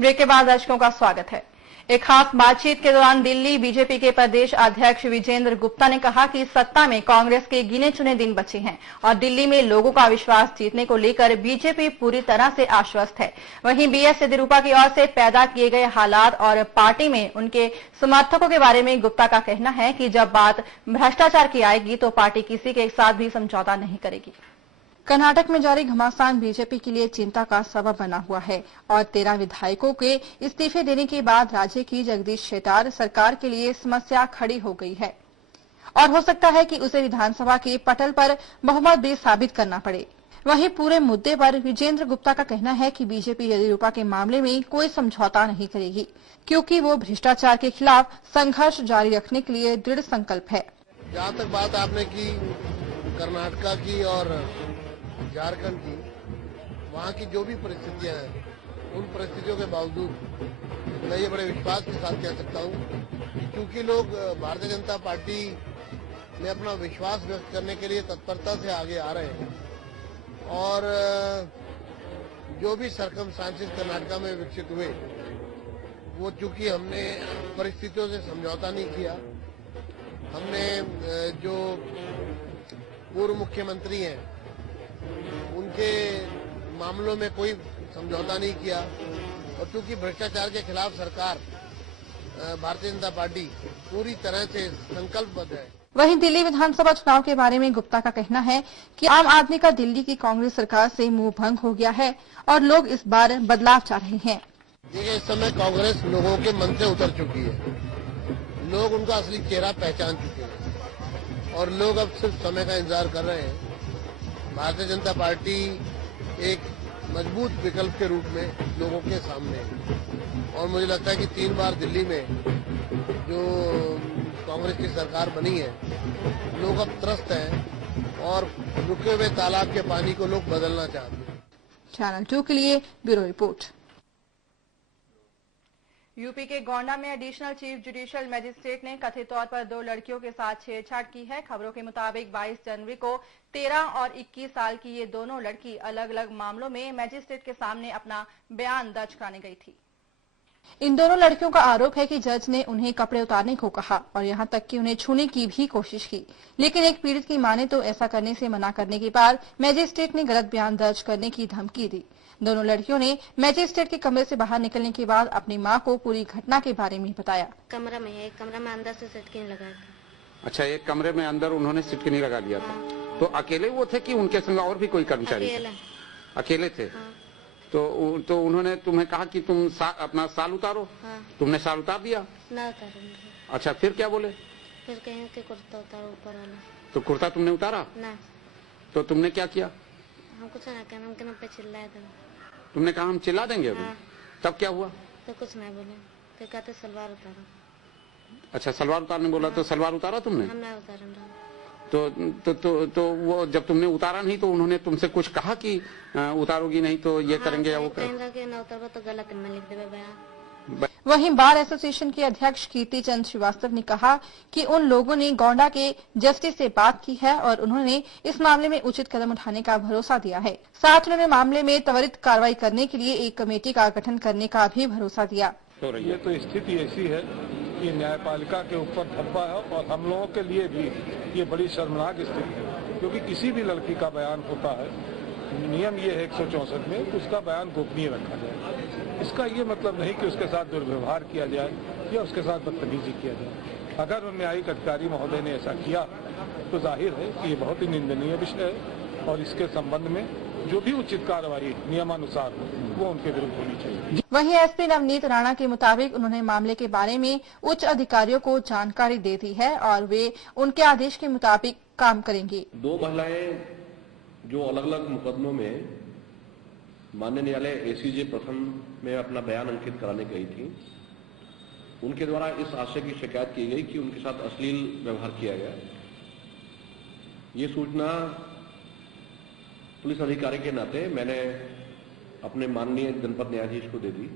Break के बाद दर्शकों का स्वागत है। एक खास बातचीत के दौरान दिल्ली बीजेपी के प्रदेश अध्यक्ष विजेंद्र गुप्ता ने कहा कि सत्ता में कांग्रेस के गिने चुने दिन बचे हैं और दिल्ली में लोगों का विश्वास जीतने को लेकर बीजेपी पूरी तरह से आश्वस्त है। वहीं बीएस येदियुरप्पा की ओर से पैदा किए गए हालात और पार्टी में उनके समर्थकों के बारे में गुप्ता का कहना है कि जब बात भ्रष्टाचार की आएगी तो पार्टी किसी के साथ भी समझौता नहीं करेगी। कर्नाटक में जारी घमासान बीजेपी के लिए चिंता का सबब बना हुआ है और 13 विधायकों के इस्तीफे देने के बाद राज्य की जगदीश शेट्टार सरकार के लिए समस्या खड़ी हो गई है और हो सकता है कि उसे विधानसभा के पटल पर बहुमत भी साबित करना पड़े। वहीं पूरे मुद्दे पर विजेंद्र गुप्ता का कहना है कि बीजेपी येदियुरप्पा के मामले में कोई समझौता नहीं करेगी क्योंकि वो भ्रष्टाचार के खिलाफ संघर्ष जारी रखने के लिए दृढ़ संकल्प है। जहाँ तक बात आपने की कर्नाटका की और झारखंड की, वहाँ की जो भी परिस्थितियां हैं, उन परिस्थितियों के बावजूद मैं ये बड़े विश्वास के साथ कह सकता हूँ कि क्योंकि लोग भारतीय जनता पार्टी में अपना विश्वास व्यक्त करने के लिए तत्परता से आगे आ रहे हैं और जो भी सरकमस्टांसेस कर्नाटका में विकसित हुए वो चूंकि हमने परिस्थितियों से समझौता नहीं किया, हमने जो पूर्व मुख्यमंत्री हैं उनके मामलों में कोई समझौता नहीं किया और चूंकि भ्रष्टाचार के खिलाफ सरकार भारतीय जनता पार्टी पूरी तरह से संकल्पबद्ध है। वहीं दिल्ली विधानसभा चुनाव के बारे में गुप्ता का कहना है कि आम आदमी का दिल्ली की कांग्रेस सरकार से मुंह भंग हो गया है और लोग इस बार बदलाव चाह रहे हैं। देखिए, इस समय कांग्रेस लोगों के मन से उतर चुकी है, लोग उनका असली चेहरा पहचान चुके हैं और लोग अब सिर्फ समय का इंतजार कर रहे हैं। भारतीय जनता पार्टी एक मजबूत विकल्प के रूप में लोगों के सामने है और मुझे लगता है कि 3 बार दिल्ली में जो कांग्रेस की सरकार बनी है, लोग अब त्रस्त हैं और रुके हुए तालाब के पानी को लोग बदलना चाहते हैं। चैनल 2 के लिए ब्यूरो रिपोर्ट। यूपी के गोंडा में एडिशनल चीफ जुडिशियल मजिस्ट्रेट ने कथित तौर पर 2 लड़कियों के साथ छेड़छाड़ की है। खबरों के मुताबिक 22 जनवरी को 13 और 21 साल की ये दोनों लड़की अलग अलग मामलों में मजिस्ट्रेट के सामने अपना बयान दर्ज कराने गई थी। इन दोनों लड़कियों का आरोप है कि जज ने उन्हें कपड़े उतारने को कहा और यहां तक कि उन्हें छूने की भी कोशिश की, लेकिन एक पीड़ित की माने तो ऐसा करने से मना करने के बाद मजिस्ट्रेट ने गलत बयान दर्ज करने की धमकी दी। दोनों लड़कियों ने मजिस्ट्रेट के कमरे से बाहर निकलने के बाद अपनी मां को पूरी घटना के बारे में बताया। कमरा में अंदर से सिटकिनी लगा था। अच्छा, एक कमरे में अंदर उन्होंने सिटकिनी लगा दिया था। तो अकेले वो थे कि उनके संग और भी कोई कर्मचारी थे? अकेले थे। तो उन्होंने तुम्हें कहा कि तुम अपना साल उतारो। तुमने साल उतार दिया? ना उतारा। अच्छा, फिर क्या बोले? फिर कहें कि कुर्ता उतारो ऊपर वाला। तो कुर्ता तुमने उतारा? ना। तो तुमने क्या किया? हम कुछ ना कहना, हम कहना पे चिल्लाए थे। तुमने कहा हम चिल्ला देंगे अभी? तब क्या हुआ? तो कुछ नहीं बोले, फिर कहते सलवार उतारो। अच्छा, सलवार उतारने बोला तो सलवार उतारा तुमने? हम नहीं उतारा। तो वो जब तुमने उतारा नहीं तो उन्होंने तुमसे कुछ कहा कि उतारोगी नहीं तो ये करेंगे या वो करेंगे? ना उतारो तो गलत में लिख देवे बयान। वहीं बार एसोसिएशन के अध्यक्ष कीर्ति चंद श्रीवास्तव ने कहा कि उन लोगों ने गोंडा के जस्टिस से बात की है और उन्होंने इस मामले में उचित कदम उठाने का भरोसा दिया है। साथ उन्होंने मामले में त्वरित कार्रवाई करने के लिए एक कमेटी का गठन करने का भी भरोसा दिया। ये तो स्थिति ऐसी है कि न्यायपालिका के ऊपर धब्बा है और हम लोगों के लिए भी ये बड़ी शर्मनाक स्थिति है, क्योंकि किसी भी लड़की का बयान होता है, नियम ये है 164 में, तो उसका बयान गोपनीय रखा जाए। इसका ये मतलब नहीं कि उसके साथ दुर्व्यवहार किया जाए या उसके साथ बदतमीजी किया जाए। अगर न्यायिक अधिकारी महोदय ने ऐसा किया तो जाहिर है कि ये बहुत ही निंदनीय विषय है और इसके संबंध में जो भी उचित कार्रवाई नियमानुसार वो उनके विरुद्ध होनी चाहिए। वहीं एसपी नवनीत राणा के मुताबिक उन्होंने मामले के बारे में उच्च अधिकारियों को जानकारी दे दी है और वे उनके आदेश के मुताबिक काम करेंगे। 2 महिलाएं जो अलग अलग मुकदमों में माननीय न्यायालय एसीजे प्रथम में अपना बयान अंकित कराने गई थी, उनके द्वारा इस आशय की शिकायत की गई कि उनके साथ अश्लील व्यवहार किया गया। ये सूचना पुलिस अधिकारी के नाते मैंने अपने माननीय जनपद न्यायाधीश को दे दी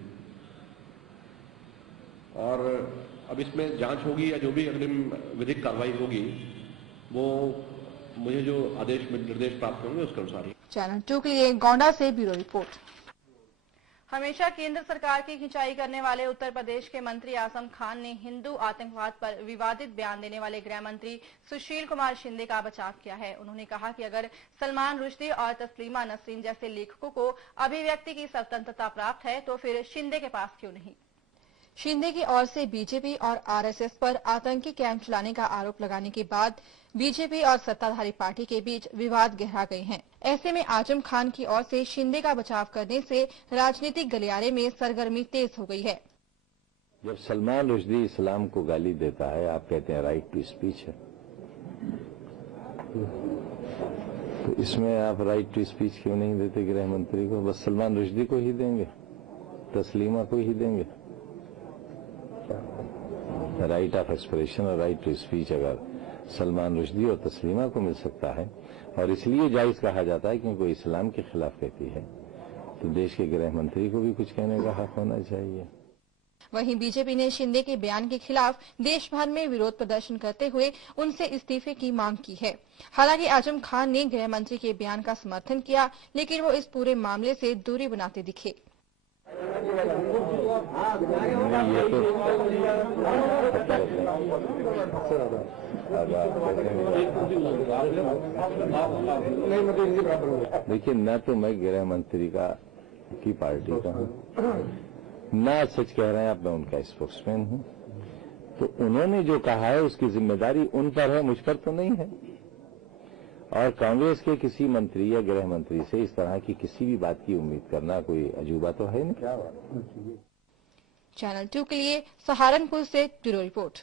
और अब इसमें जांच होगी या जो भी अग्रिम विधिक कार्रवाई होगी वो मुझे जो आदेश में निर्देश प्राप्त होंगे उसके अनुसार ही। चैनल 2 के लिए गोंडा से ब्यूरो रिपोर्ट। हमेशा केंद्र सरकार की खिंचाई करने वाले उत्तर प्रदेश के मंत्री आजम खान ने हिंदू आतंकवाद पर विवादित बयान देने वाले गृह मंत्री सुशील कुमार शिंदे का बचाव किया है। उन्होंने कहा कि अगर सलमान रुश्दी और तस्लीमा नसरीन जैसे लेखकों को अभिव्यक्ति की स्वतंत्रता प्राप्त है तो फिर शिंदे के पास क्यों नहीं। शिंदे की ओर से बीजेपी और आरएसएस पर आतंकी कैंप चलाने का आरोप लगाने के बाद बीजेपी और सत्ताधारी पार्टी के बीच विवाद गहरा गए हैं। ऐसे में आजम खान की ओर से शिंदे का बचाव करने से राजनीतिक गलियारे में सरगर्मी तेज हो गई है। जब सलमान रुश्दी इस्लाम को गाली देता है, आप कहते हैं राइट टू स्पीच है, तो इसमें आप राइट टू स्पीच क्यों नहीं देते गृह मंत्री को? बस सलमान रुश्दी को ही देंगे, तस्लीमा को ही देंगे। राइट ऑफ एक्सप्रेशन और राइट टू स्पीच अगर सलमान रुश्दी और तस्लीमा को मिल सकता है, और इसलिए जायज कहा जाता है क्योंकि वो इस्लाम के खिलाफ कहती है, तो देश के गृह मंत्री को भी कुछ कहने का हक होना चाहिए। वहीं बीजेपी ने शिंदे के बयान के खिलाफ देश भर में विरोध प्रदर्शन करते हुए उनसे इस्तीफे की मांग की है। हालांकि आजम खान ने गृह मंत्री के बयान का समर्थन किया, लेकिन वो इस पूरे मामले से दूरी बनाते दिखे। देखिए, न तो मैं गृह मंत्री की पार्टी का हूँ, न सच कह रहे हैं आप मैं उनका स्पोक्समैन हूँ, तो उन्होंने जो कहा है उसकी जिम्मेदारी उन पर है, मुझ पर तो नहीं है। और कांग्रेस के किसी मंत्री या गृह मंत्री से इस तरह की किसी भी बात की उम्मीद करना कोई अजूबा तो है नहीं। चैनल 2 के लिए सहारनपुर से ब्यूरो रिपोर्ट।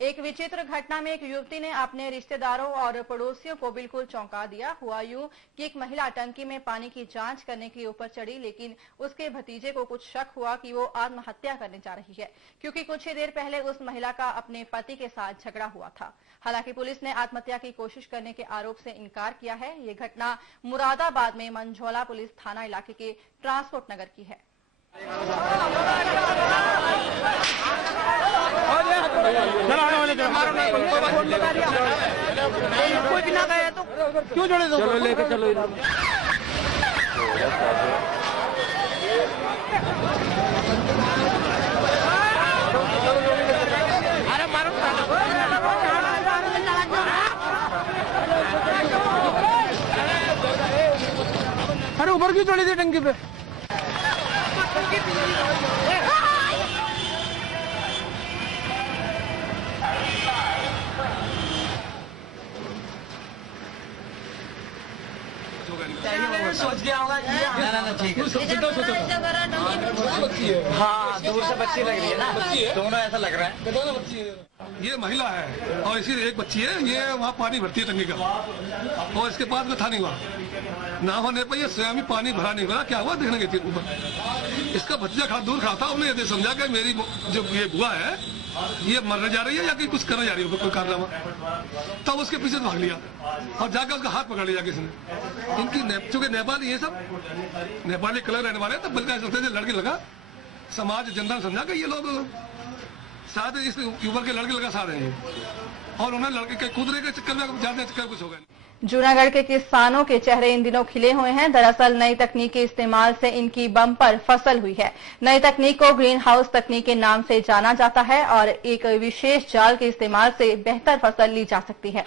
एक विचित्र घटना में एक युवती ने अपने रिश्तेदारों और पड़ोसियों को बिल्कुल चौंका दिया। हुआ यूं कि एक महिला टंकी में पानी की जांच करने के लिए ऊपर चढ़ी, लेकिन उसके भतीजे को कुछ शक हुआ कि वो आत्महत्या करने जा रही है, क्योंकि कुछ ही देर पहले उस महिला का अपने पति के साथ झगड़ा हुआ था। हालांकि पुलिस ने आत्महत्या की कोशिश करने के आरोप से इनकार किया है। ये घटना मुरादाबाद में मंझौला पुलिस थाना इलाके के ट्रांसपोर्ट नगर की है। कोई बिना गया तो क्यों जोड़े दो? चलो लेके चलो। अरे मारो, अरे ऊपर क्यों चढ़ी थी टंकी पे? सोच गया होगा। ना ठीक है। हाँ, दूर से बच्ची लग रही है ना, दोनों ऐसा लग रहा है। ये महिला है और इसी एक बच्ची है, ये वहाँ पानी भरती है टंकी का, और इसके पास में था नहीं, वहाँ ना होने पर ये स्वयं ही पानी भरा नहीं भरा, क्या हुआ देखने गई थी ऊपर। इसका भतीजा दूर खड़ा था, उन्हें ये समझा कि मेरी जो ये बुआ है ये मरने जा रही है या कि कुछ करने जा रही है कोई कारनामा, तब उसके पीछे भाग लिया और जाकर उसका हाथ पकड़ लिया किसी ने। इनकी चूंकि नेपाली ये सब नेपाली कलर रहने वाले, तब बल्कि सोचते थे लड़के लगा, समाज जनता समझा कि ये लोग शायद इस ऊपर के लड़के लगा साथ हैं, और उन्हें लड़के के कूदने के चक्कर में जाने के चक्कर कुछ हो गया। जूनागढ़ के किसानों के चेहरे इन दिनों खिले हुए हैं। दरअसल नई तकनीक के इस्तेमाल से इनकी बम्पर फसल हुई है। नई तकनीक को ग्रीन हाउस तकनीक के नाम से जाना जाता है और एक विशेष जाल के इस्तेमाल से बेहतर फसल ली जा सकती है।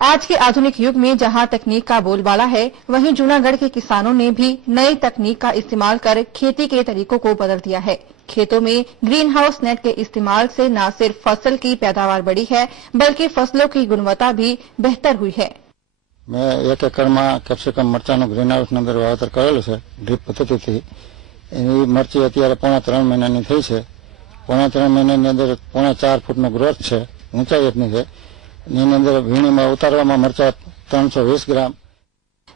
आज के आधुनिक युग में जहां तकनीक का बोलबाला है, वहीं जूनागढ़ के किसानों ने भी नई तकनीक का इस्तेमाल कर खेती के तरीकों को बदल दिया है। खेतों में ग्रीन हाउस नेट के इस्तेमाल से न सिर्फ फसल की पैदावार बढ़ी है, बल्कि फसलों की गुणवत्ता भी बेहतर हुई है। मैं 1 એકરમાં કેપ્સિકમ મરચાનું ગ્રીન હાઉસની અંદર વાવેતર કરેલું છે ડ્રીપ પદ્ધતિથી। એની મરચી અત્યારે 3.5 મહિનાની થઈ છે। 3.5 મહિનાની અંદર 4.5 ફૂટનો ગ્રોથ છે, ઊંચાઈ એટલી છે। એની અંદર વીણીમાં ઉતારવામાં મરચા 320 ગ્રામ।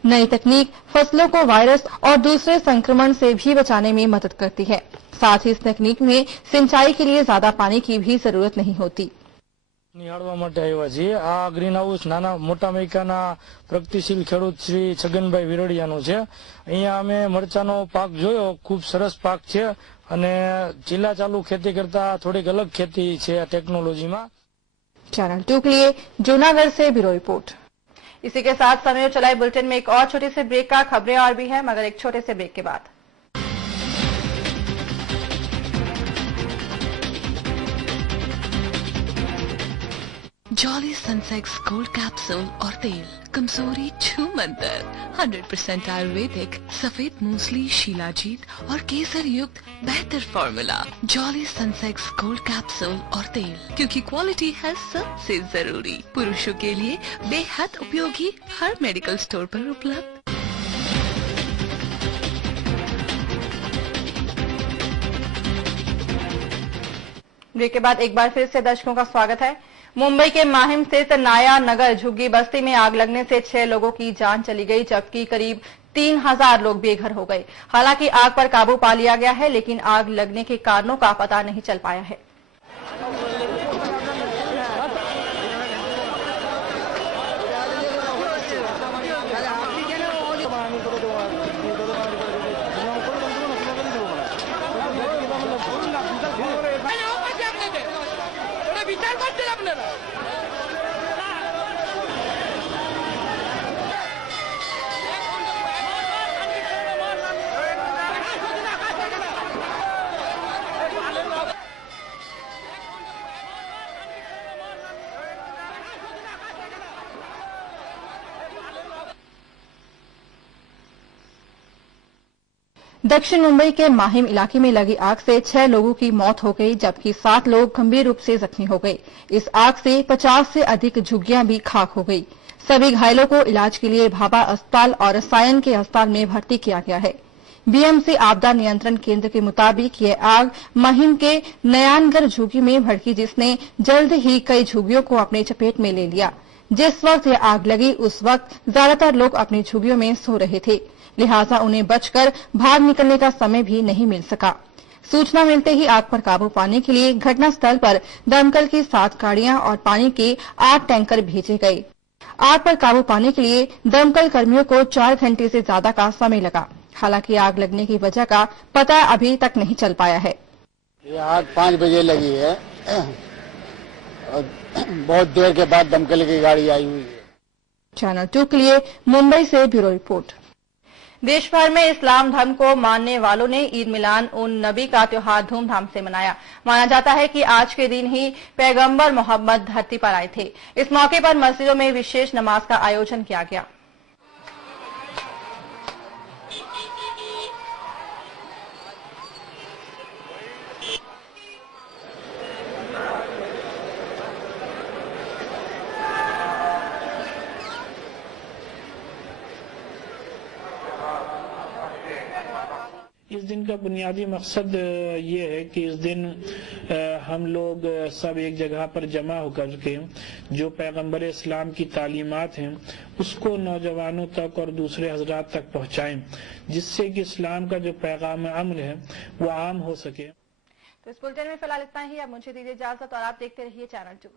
नई तकनीक फसलों को वायरस और दूसरे संक्रमण से भी बचाने में मदद करती है। साथ ही इस तकनीक में सिंचाई के लिए ज्यादा पानी की भी जरूरत नहीं होती। નિહાળવા માટે આવ્યા છીએ। આ ગ્રીન હાઉસ નાના મોટા મૈકાના પ્રગતિશીલ ખેડૂત શ્રી છગનભાઈ વિરડિયાનું છે। અહીંયા અમે મરચાનો પાક જોયો, ખૂબ સરસ પાક છે અને ચીલા ચાલુ ખેતી કરતા થોડીક अलग खेती છે આ ટેકનોલોજીમાં। चैनल 2 के लिए जूनागढ़ से ब्यूरो रिपोर्ट। इसी के साथ समय चलाए बुलेटिन में एक और छोटे से ब्रेक का खबरें और भी है, मगर एक छोटे से ब्रेक के बाद। जॉली सनसेक्स गोल्ड कैप्सूल और तेल, कमजोरी छू मंतर, 100% आयुर्वेदिक, सफेद मूसली, शिलाजीत और केसर युक्त बेहतर फॉर्मूला। जॉली सनसेक्स गोल्ड कैप्सूल और तेल, क्योंकि क्वालिटी है सबसे जरूरी। पुरुषों के लिए बेहद उपयोगी, हर मेडिकल स्टोर पर उपलब्ध। ब्रेक के बाद एक बार फिर से दर्शकों का स्वागत है। मुंबई के माहिम स्थित नाया नगर झुग्गी बस्ती में आग लगने से 6 लोगों की जान चली गई, जबकि करीब 3000 लोग बेघर हो गए। हालांकि आग पर काबू पा लिया गया है, लेकिन आग लगने के कारणों का पता नहीं चल पाया है। दक्षिण मुंबई के माहिम इलाके में लगी आग से 6 लोगों की मौत हो गई, जबकि 7 लोग गंभीर रूप से जख्मी हो गए। इस आग से 50 से अधिक झुग्गियां भी खाक हो गई। सभी घायलों को इलाज के लिए भाभा अस्पताल और सायन के अस्पताल में भर्ती किया गया है। बीएमसी आपदा नियंत्रण केंद्र के मुताबिक यह आग माहिम के नयानगर झुग्गी में भड़की, जिसने जल्द ही कई झुग्गियों को अपने चपेट में ले लिया। जिस वक्त यह आग लगी उस वक्त ज्यादातर लोग अपनी झुग्गियों में सो रहे थे, लिहाजा उन्हें बचकर भाग निकलने का समय भी नहीं मिल सका। सूचना मिलते ही आग पर काबू पाने के लिए घटनास्थल पर दमकल की 7 गाड़ियां और पानी के 8 टैंकर भेजे गए। आग पर काबू पाने के लिए दमकल कर्मियों को 4 घंटे से ज्यादा का समय लगा। हालांकि आग लगने की वजह का पता अभी तक नहीं चल पाया है। ये आग 5 बजे लगी है और बहुत देर के बाद दमकल की गाड़ी आई हुई है। चैनल 2 के लिए मुंबई से ब्यूरो रिपोर्ट। देश भर में इस्लाम धर्म को मानने वालों ने ईद मिलाद उन नबी का त्योहार धूमधाम से मनाया। माना जाता है कि आज के दिन ही पैगंबर मोहम्मद धरती पर आए थे। इस मौके पर मस्जिदों में विशेष नमाज का आयोजन किया गया। इस दिन का बुनियादी मकसद ये है कि इस दिन हम लोग सब एक जगह पर जमा होकर के जो पैगंबर इस्लाम की तालीमात हैं उसको नौजवानों तक और दूसरे हजरात तक पहुंचाएं, जिससे कि इस्लाम का जो पैगाम अमन है वो आम हो सके। तो इस बुलेटिन में फिलहाल इतना ही। अब मुझे दीजिए इजाजत और आप देखते रहिए चैनल 2।